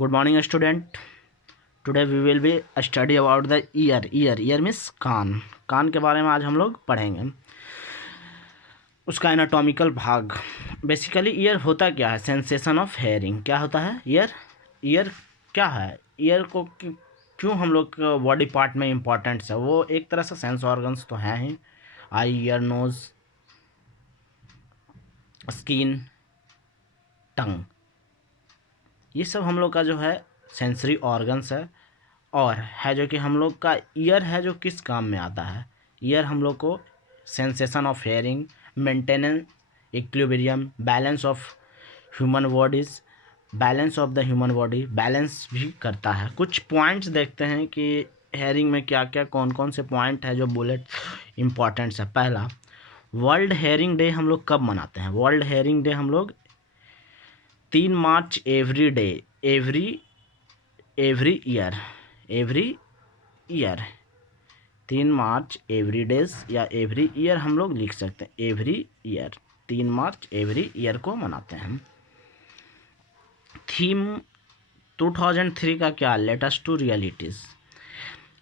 Good morning, student. Today we will be study about the ear. Ear means कान. कान के बारे में आज हम लोग पढ़ेंगे. उसका एनाटॉमिकल भाग. बेसिकली ईयर होता क्या है? Sensation of hearing. क्या होता है ईयर क्या है? ईयर को क्यों हम लोग बॉडी पार्ट में इम्पोर्टेंट्स है? वो एक तरह से सेंस ऑर्गन्स तो हैं ही. आई, ईयर, नोज, स्किन, टंग, ये सब हम लोग का जो है सेंसरी ऑर्गन्स है. और है जो कि हम लोग का ईयर है जो किस काम में आता है? ईयर हम लोग को sensation of hearing, maintenance, equilibrium, balance of human bodies, balance of the human body, balance भी करता है. कुछ पॉइंट्स देखते हैं कि हेयरिंग में क्या क्या कौन कौन से पॉइंट है जो बुलेट इम्पॉर्टेंट्स है. पहला, वर्ल्ड हेयरिंग डे हम लोग कब मनाते हैं? वर्ल्ड हेयरिंग डे हम लोग 3 मार्च एवरी डे, एवरी ईयर 3 मार्च एवरी डेज या एवरी ईयर हम लोग लिख सकते हैं. एवरी ईयर 3 मार्च एवरी ईयर को मनाते हैं. थीम 2003 का क्या? Latest to realities.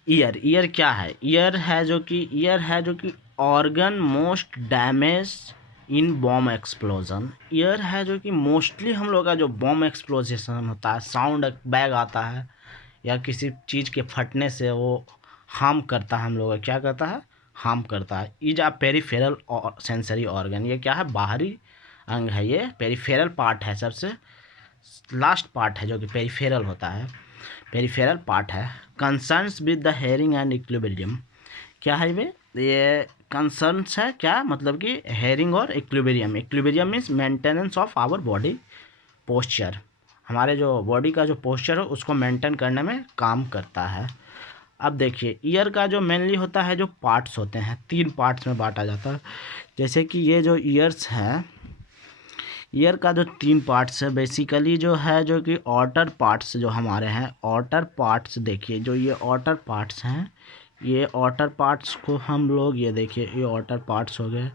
ईयर क्या है? ईयर है जो कि organ most damage in bomb explosion. Year है जो कि मोस्टली हम लोग का जो बॉम्ब एक्सप्लोजन होता है, साउंड बैग आता है या किसी चीज़ के फटने से वो हार्म करता है हम लोग. क्या करता है? हार्म करता है. Is a peripheral sensory organ. ये क्या है? बाहरी अंग है. ये पेरिफेरल पार्ट है, सबसे लास्ट पार्ट है जो कि पेरिफेरल होता है. पेरिफेरल पार्ट है. Concerns with the hearing and equilibrium. क्या है ये कंसर्न्स है. क्या मतलब कि हेयरिंग और equilibrium. Equilibrium means maintenance of our body posture. हमारे जो बॉडी का जो पोस्चर हो उसको मेंटेन करने में काम करता है. अब देखिए, ईयर का जो मेनली होता है, जो पार्ट्स होते हैं 3 पार्ट्स में बांटा जाता है. जैसे कि ये जो ईयर्स है, ईयर का जो 3 पार्ट्स है बेसिकली जो है जो कि ऑटर पार्ट्स जो हमारे हैं, ऑटर पार्ट्स. देखिए जो ये ऑटर पार्ट्स हैं, ये ऑटर पार्ट्स को हम लोग, ये देखिए ये ऑटर पार्ट्स हो गए,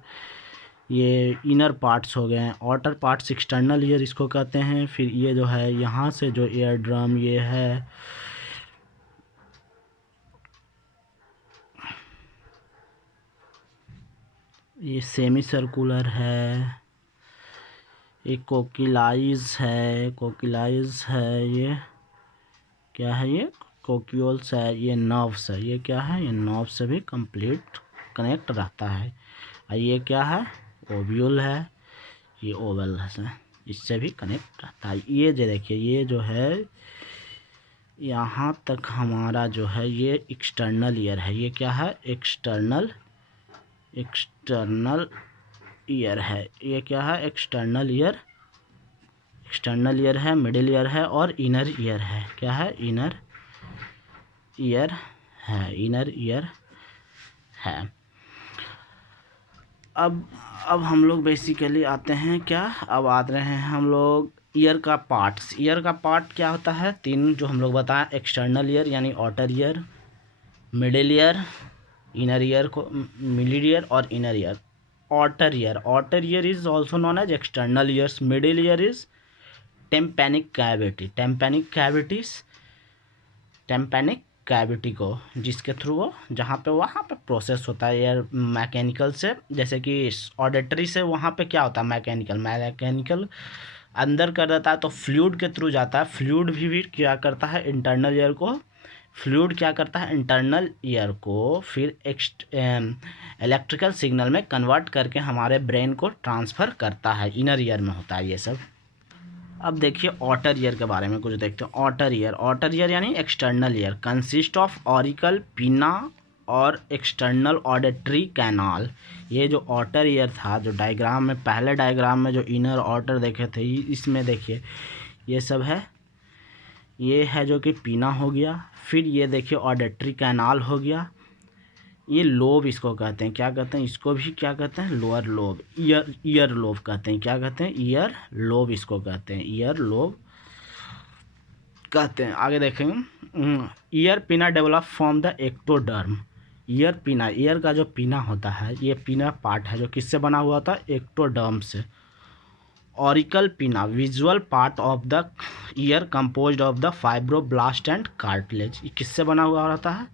ये इनर पार्ट्स हो गए हैं. ऑटर पार्ट्स एक्सटर्नल ईयर इसको कहते हैं. फिर ये जो है यहाँ से जो ईयर ड्रम ये है, ये सेमी सर्कुलर है. ये कोकिलाइज है. ये क्या है? ये कोक्यूल्स है. ये नर्व्स है. ये क्या है? ये नर्व्स से भी कंप्लीट कनेक्ट रहता है. और ये क्या है? ओव्यूल है. ये ओवल है, इससे भी कनेक्ट रहता है. ये जो देखिए, ये जो है यहाँ तक हमारा जो है ये एक्सटर्नल ईयर है. ये क्या है? एक्सटर्नल ईयर है. ये क्या है? एक्सटर्नल ईयर है, मिडिल ईयर है और इनर ईयर है. क्या है? इनर ईयर है. अब हम लोग बेसिकली आते हैं क्या? अब आ रहे हैं हम लोग ईयर का पार्ट्स. ईयर का पार्ट क्या होता है? 3 जो हम लोग बताएं. एक्सटर्नल ईयर यानी outer ear, middle ear, inner ear को मिडिल ईयर और inner ear. Outer ear is also known as external ears. Middle ear is tympanic cavity को, जिसके थ्रू वो जहाँ पे वहाँ पे प्रोसेस होता है एयर मैकेनिकल से. जैसे कि ऑडिटरी से वहाँ पे क्या होता है? मैकेनिकल अंदर कर देता है तो फ्लूइड के थ्रू जाता है. फ्लूइड भी क्या करता है? इंटरनल ईयर को फिर इलेक्ट्रिकल सिग्नल में कन्वर्ट करके हमारे ब्रेन को ट्रांसफ़र करता है. इनर ईयर में होता है ये सब. अब देखिए आउटर ईयर के बारे में कुछ देखते हैं. आउटर ईयर यानी external ear consist of auricle, pinna और एक्सटर्नल ऑडिटरी कैनाल. ये जो आउटर ईयर था, जो डायग्राम में पहले डायग्राम में जो इनर आउटर देखे थे, इसमें देखिए ये सब है. ये है जो कि पिना हो गया. फिर ये देखिए ऑडिटरी कैनाल हो गया. ये लोब इसको कहते हैं. क्या कहते हैं? इसको भी क्या कहते हैं? Lower lobe. ईयर लोब कहते हैं. क्या कहते हैं? ईयर लोब इसको कहते हैं. ईयर लोब कहते हैं. आगे देखेंगे. ईयर पिना develop from the ectoderm. Year का जो पिना होता है, ये पिना पार्ट है जो किससे बना हुआ था? एक्टोडर्म से. ऑरिकल पिना visual part of the year composed of the fibroblast and cartilage. ये किससे बना हुआ रहता है?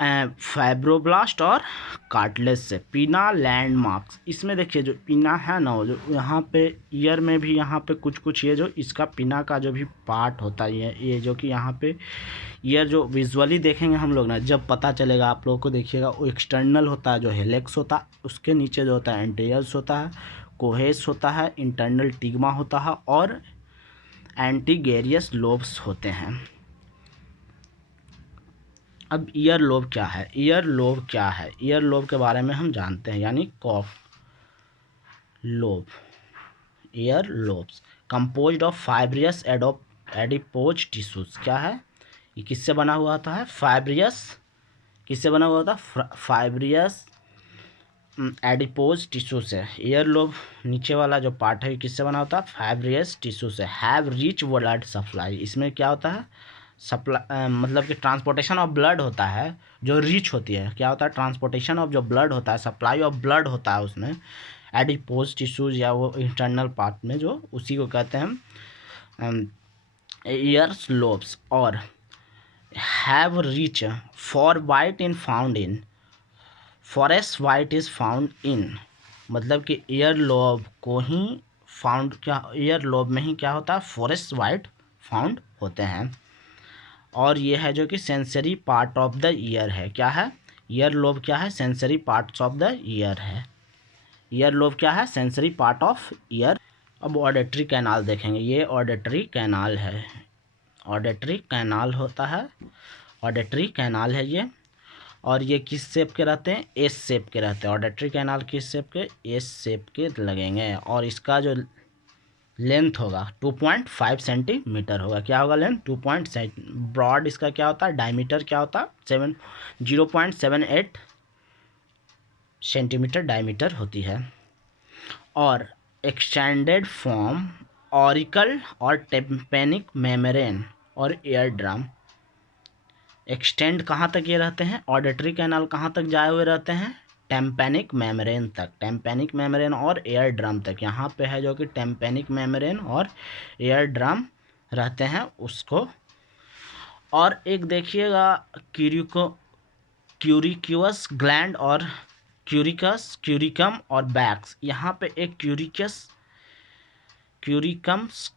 फाइब्रोब्लास्ट और कार्टिलेज से। पिना लैंडमार्क्स, इसमें देखिए जो पिना है ना, जो यहाँ पे ईयर में भी यहाँ पे कुछ कुछ ये जो इसका पिना का जो भी पार्ट होता है, ये जो कि यहाँ पे ईयर जो विजुअली देखेंगे हम लोग ना, जब पता चलेगा आप लोगों को, देखिएगा वो एक्सटर्नल होता है जो हेलेक्स होता है, उसके नीचे जो होता है एंटीरियर्स होता है, कोहेस होता है, इंटरनल टिग्मा होता है और एंटीगेरियस लोब्स होते हैं। अब ईयर लोब क्या है? ईयर लोब क्या है? ईयर लोब के बारे में हम जानते हैं, यानी कॉफ lobe. Ear lobes composed of fibrous adipose tissues. क्या है ये? किससे बना हुआ होता है? फाइब्रियस। किससे बना हुआ होता है? फाइब्रियस एडिपोज टिश्यू से। ईयर लोब नीचे वाला जो पार्ट है किससे बना होता है? फाइब्रियस टिश्यू से। हैव रिच ब्लड सप्लाई, इसमें क्या होता है? सप्लाई मतलब कि ट्रांसपोर्टेशन ऑफ ब्लड होता है, जो रिच होती है। क्या होता है? ट्रांसपोर्टेशन ऑफ जो ब्लड होता है, सप्लाई ऑफ ब्लड होता है उसमें, एडिपोज टिश्यूज या वो इंटरनल पार्ट में, जो उसी को कहते हैं ईयर्स लोब्स। और have rich for white in found in forest white is found in, मतलब कि ईयर लोब को ही फाउंड, क्या ईयर लोब में ही क्या होता है? फॉरेस्ट वाइट फाउंड होते हैं। और ये है जो कि sensory part of the year है। क्या है? ईयर लोब क्या है? Sensory parts of the year है। ईयर लोब क्या है? Sensory part of year. अब ऑडिटरी कैनाल देखेंगे। ये ऑडिटरी कैनाल है। ऑडिटरी कैनाल होता है, ऑडिटरी कैनाल है ये। और ये किस शेप के रहते हैं? एस शेप के रहते हैं। ऑडिटरी कैनाल किस शेप के? एस शेप के लगेंगे। और इसका जो लेंथ होगा 2.5 सेंटीमीटर होगा। क्या होगा? लेंथ 2.7। ब्रॉड इसका क्या होता है? डायमीटर क्या होता है? 0.78 सेंटीमीटर डायमीटर होती है। और एक्सटेंडेड फॉर्म ऑरिकल और टेम्पेनिक मेम्ब्रेन और एयर ड्रम। एक्सटेंड कहाँ तक ये रहते हैं? ऑडिटरी कैनाल कहाँ तक जाए हुए रहते हैं? टेम्पेनिक मेम्ब्रेन तक। टेम्पेनिक मेम्ब्रेन और एयर ड्रम तक। यहाँ पे है जो कि टेम्पेनिक मेम्ब्रेन और एयर ड्रम रहते हैं उसको। और एक देखिएगा क्यूरिक्यूस ग्लैंड और क्यूरिकम और बैक्स। यहाँ पे एक क्यूरिकम्स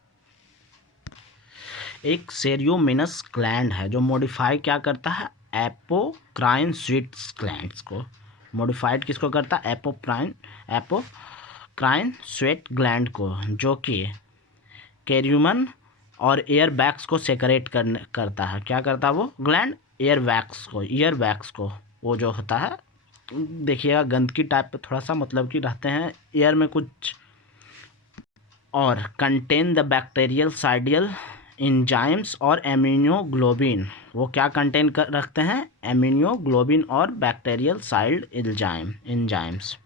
एक सेरियोमिनस ग्लैंड है जो मॉडिफाई क्या करता है? एपोक्राइन स्वीट ग्लैंड्स को। मॉडिफाइड किसको करता है? एपोक्राइन स्वेट ग्लैंड को, जो कि कैरियोमन और एयर बैक्स को सेपरेट करता है। क्या करता है वो ग्लैंड? ईयर बैक्स को वो जो होता है, देखिएगा गंदगी टाइप पे थोड़ा सा मतलब कि रहते हैं एयर में कुछ। और कंटेन द बैक्टीरियल साइडियल एंजाइम्स और एमिनोग्लोबिन। वो क्या कंटेन कर रखते हैं? एमिनोग्लोबिन और बैक्टीरियल साइड एंजाइम्स।